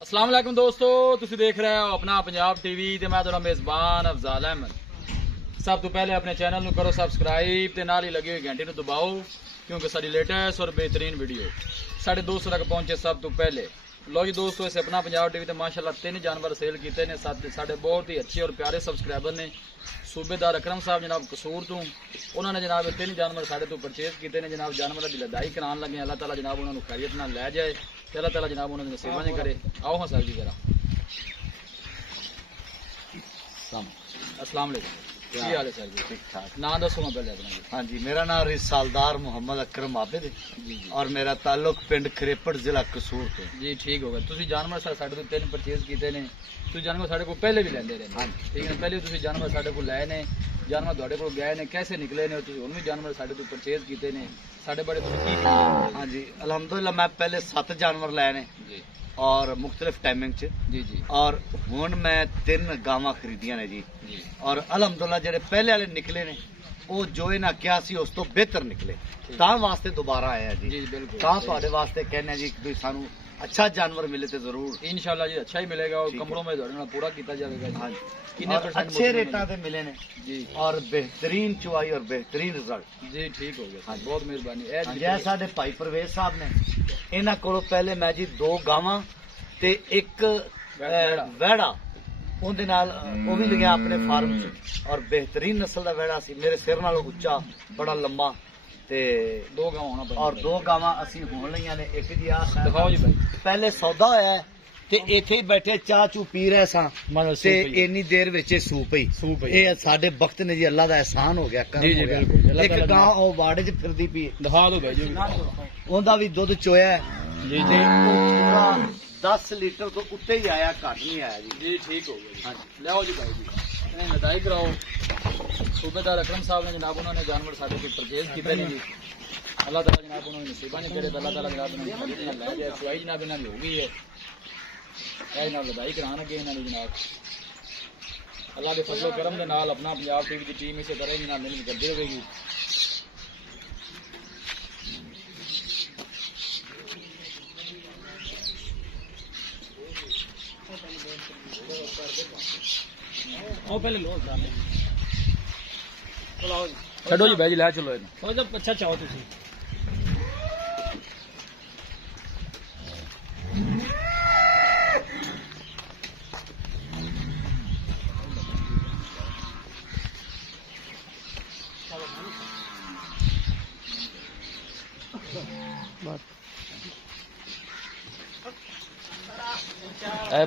अस्सलाम वालेकुम दोस्तों, तुसी देख रहे हो अपना पंजाब टीवी ते मैं तुहाडा मेज़बान अफजाल अहमद। सब तो पहले अपने चैनल नूं करो सबसक्राइब ते नाल ही लगी हुई घंटी नूं दबाओ क्योंकि साडी लेटेस्ट और बेहतरीन वीडियो साडे दोस्तों तक पहुंचे सब तो पहले। लो जी दोस्तों, इस अपना पंजाब टीवी ते माशाअल्लाह 3 जानवर सेल किए ने। साडे बहुत ही अच्छे और प्यारे सबसक्राइबर ने सूबेदार अकरम साहब जनाब कसूर तो उन्होंने जनाब 3 जानवर साढ़े तो परचेज किए हैं। जनाब जानवर की लदाई करान लगे। अल्लाह ताला जनाब उन्होंने खैरियत नाल लै जाए ते अल्लाह ताला जनाब उन्होंने सेवा नहीं करे। आओ हाँ सर जी जरा। अस्सलाम वालेकुम, क्या हाल है सर जी? ठीक ठाक। नाम दसो मैं पहले अपना जी। हाँ जी, मेरा नाम रिसालदार मोहम्मद अकरम आबिद है जी जी और मेरा ताल्लुक पिंड खरेपड़ जिला कसूर तो। जी ठीक हो गया। तुसी जानवर सर साढ़े तो 3 परचेज किए हैं। तुसी जानवर साढ़े को पहले भी लेंदे रहे। हाँ ठीक है, पहले तुसी जानवर साढ़े को लाए ने, जानवर तुहाडे कोल गए ने, कैसे निकले ने? तुसी हुण भी जानवर साढ़े तो परचेज किए हैं। साढ़े बड़े तुसी की हाँ जी, अल्हम्दुलिल्लाह मैं पहले 7 जानवर लाए ने जी और मुख्तलिफ टाइमिंग च जी जी और हुण मैं 3 गावां खरीदियां ने जी। जी और अल्हम्दुलिल्लाह जेडे पहले वाले निकले ने वो जो इन्हां किया सी उस तो बेहतर निकले, तां वास्ते दोबारा आए हैं जी जी। बिल्कुल। तां तुहाडे वास्ते कहने जी कि सानू अच्छा जानवर मिले तो जरूर। इंशाल्लाह जी अच्छा ही मिलेगा और ठीक है। कमरों में तुहाडे नाल पूरा किया जाएगा जी। हाँ कितने और परसेंट अच्छे रेटा दे मिले ने जी और बेहतरीन चुवाई और बेहतरीन रिजल्ट। जी ठीक हो गया। हाँ सर जी। बहुत मेहरबानी। हाँ जी, ਇਹ ਸਾਡੇ ਭਾਈ ਪ੍ਰਵੇਸ਼ ਸਾਹਿਬ ਨੇ ਇਹਨਾਂ ਕੋਲੋਂ ਪਹਿਲੇ ਮੈਂ ਜੀ 2 ਗਾਵਾਂ ਤੇ ਇੱਕ ਵਹਿੜਾ ਉਹਦੇ ਨਾਲ ਉਹ ਵੀ ਲਿਆ ਆਪਣੇ ਫਾਰਮ 'ਚ ਔਰ ਬਿਹਤਰੀਨ ਨਸਲ ਦਾ ਵਹਿੜਾ ਸੀ, ਮੇਰੇ ਸਿਰ ਨਾਲੋਂ ਉੱਚਾ, ਬੜਾ ਲੰਮਾ ਤੇ 2 गाँव होना पड़ेगा। ਔਰ 2 ਗਾਵਾਂ ਅਸੀਂ ਹੋਣ ਲਈਆਂ ਨੇ। ਇੱਕ ਜੀ ਆ दिखाओ जी भाई। ਪਹਿਲੇ ਸੌਦਾ ਹੋਇਆ ਹੈ ਤੇ ਇੱਥੇ ਹੀ ਬੈਠੇ ਚਾਹ ਚੂ ਪੀ ਰਹੇ ਸਾਂ मतलब ਤੇ ਇੰਨੀ ਦੇਰ ਵਿੱਚ ਇਹ ਸੂਪ ਹੀ सूप है। ਇਹ ਸਾਡੇ ਵਕਤ ਨੇ ਜੀ, ਅੱਲਾ ਦਾ ਅਹਿਸਾਨ ਹੋ ਗਿਆ, ਕਰਮ ਜੀ, ਜੀ, ਹੋ ਗਿਆ। ਬਿਲਕੁਲ। ਅੱਲਾ ਇੱਕ ਤਾਲਾ ਗਾਂ ਉਹ ਵਾੜੇ 'ਚ ਫਿਰਦੀ ਪਈ ਹੈ, दिखा दो भाई जी। ਉਹਦਾ ਵੀ ਦੁੱਧ ਚੋਇਆ ਹੈ जी ਤੇ जी ਉਹ ਪੂਰਾ 10 ਲੀਟਰ ਤੋਂ ਉੱਤੇ ਹੀ ਆਇਆ, ਘੱਟ ਨਹੀਂ ਆਇਆ ਜੀ। जी ठीक हो गया जी। हाँ लाओ जी भाई जी, इन्हें लदाई कराओ। सूबेदार अकरम साहब ने जनाब उन्होंने जानवर साढ़े को परचेज किए हैं जी। अल्लाह ताला जनाब उन्होंने नसीबा नहीं करे। अल्लाह ताला जनाब उन्होंने लै जाए। सुवाई जनाब इन्होंने हो गई है। यह जनाब लदाई करान लगे इन्होंने जनाब। अल्लाह के फजलो करम के नाल अपना पंजाब टीवी की टीम इसे तरह नाल मेहनत करती रहेगी। पहले लो छो जी भाई जी लै चलो इन्हें। थोड़ा सा अच्छा चाहो तुम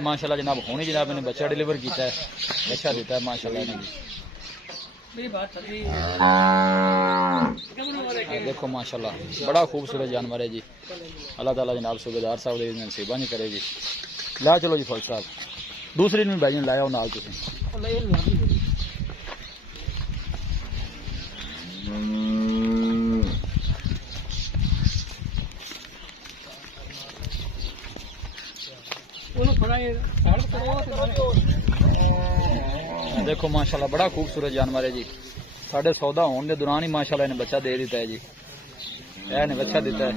माशाल्लाह जनाब होनी जनाब इन्हें बच्चा डिलीवर किया है, अच्छा देता है माशाल्लाह इन्हें। मेरी बात चल रही देखो माशाल्लाह बड़ा खूबसूरत जानवर है जी। अल्लाह ताला जनाब सूबेदार साहब दे नसीबा नहीं करे जी। ला चलो जी फौज साहब। दूसरी भी भाई ने लाया नाल तुसीं। देखो माशाल्लाह बड़ा खूबसूरत जानवर है जी। साढ़े सौदा होने के दौरान ही माशाल्लाह इन्हें बच्चा दे दिता है जी। ने बच्चा दिता है।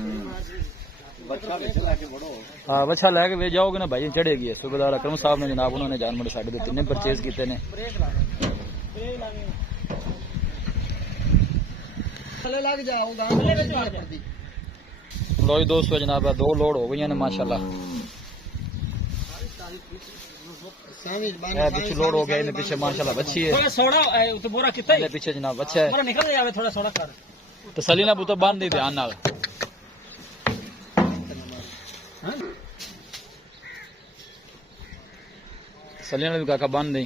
हाँ बच्चा लैके वे जाओगे ना भाई चढ़ेगी। सूबेदार अकरम साहब ने जनाब उन्होंने जानवर साढ़े तो 3 परचेज किए हैं। लो जी दोस्तों जनाब 2 लोड हो गई ने माशाल्लाह। पीछे लोड हो गया, इन्हें पीछे माशाल्लाह बच्ची है। थोड़ा सोडा तो बोरा कितना इन्हें पीछे जनाब बच्चा है। बोरा निकल जावे थोड़ा सोडा कर तसली ना पुत्र बांध दी ध्यान नाल। तसली ने भी काका बांध दी।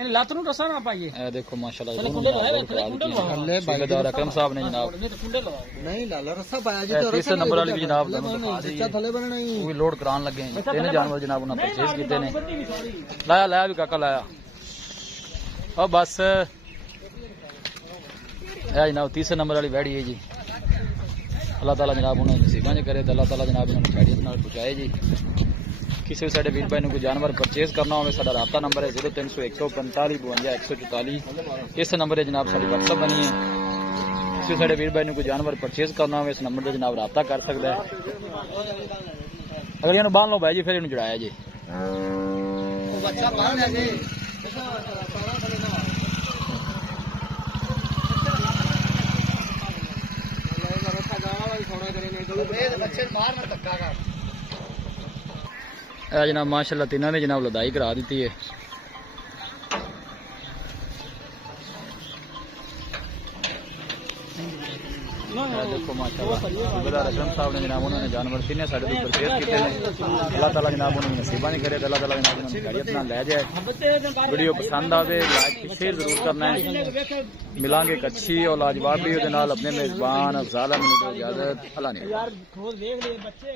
इन लात नु रसा ना पाइए। ए देखो माशाल्लाह चलो कुंडे लगाए, चलो कुंडे लगाओ। सूबेदार अकरम साहब ने जनाब नहीं तो कुंडे लगाओ। नहीं लाला रस्सा पाया जी। 3 नंबर वाली भी जनाब तुहानू दिखा दी है। थले बनना ही वो भी लोड करान लगे हैं। 3 जानवर जनाब उन्होंने परचेज किए ने। लाया लाया भी काका लाया। और बस जनाब 3 नंबर वाली बैठी है जी। अल्लाह ताला जनाब उन्होंने नसीबा नहीं करे तो अल्लाह ताला जनाब उन्होंने खैरियत नाल पहुंचाए जी। किसी भी साढ़े वीर भाई कोई जानवर परचेज करना हो साਡਾ राबता नंबर है 0301 45 52 144। इस नंबर है जनाब साड़ी व्हाट्सअप बनी है। किसी साढ़े वीर भाई कोई जानवर परचेज करना हो इस नंबर से जनाब राबता कर सकता है। ਅਗਲੀਆਂ ਨੂੰ ਬੰਨ ਲਓ ਭਾਈ ਜੀ, ਫਿਰ ਇਹਨੂੰ ਜੜਾਇਆ ਜੀ। ਉਹ ਬੱਚਾ ਬਾਹਰ ਲੈ ਜੇ ਬੱਚੇ ਮਾਰ ਨਾ ਧੱਕਾ ਕਰ। ਇਹ ਜਨਾਬ ਮਾਸ਼ਾਅੱਲਾ ਤਿੰਨਾਂ ਨੇ ਜਨਾਬ ਲਦਾਈ ਕਰਾ ਦਿੱਤੀ ਹੈ। देखो माशाअल्लाह सूबेदार अशरफ साहब ने जनाब उन्होंने जानवर तीन साढ़े तो परचेज किए हैं। अल्लाह ताला जनाब उन्होंने नसीबा नहीं करे, अल्लाह ताला जनाब उन्होंने खैरियत नाल ले जाए। वीडियो पसंद आवे लाइक शेयर जरूर करना है। मिलांगे एक अच्छी और लाजवाब वीडियो के नाल। अपने मेजबान अफजाल अहमद को इजाजत। अल्लाह ने यार खोल देख ले बच्चे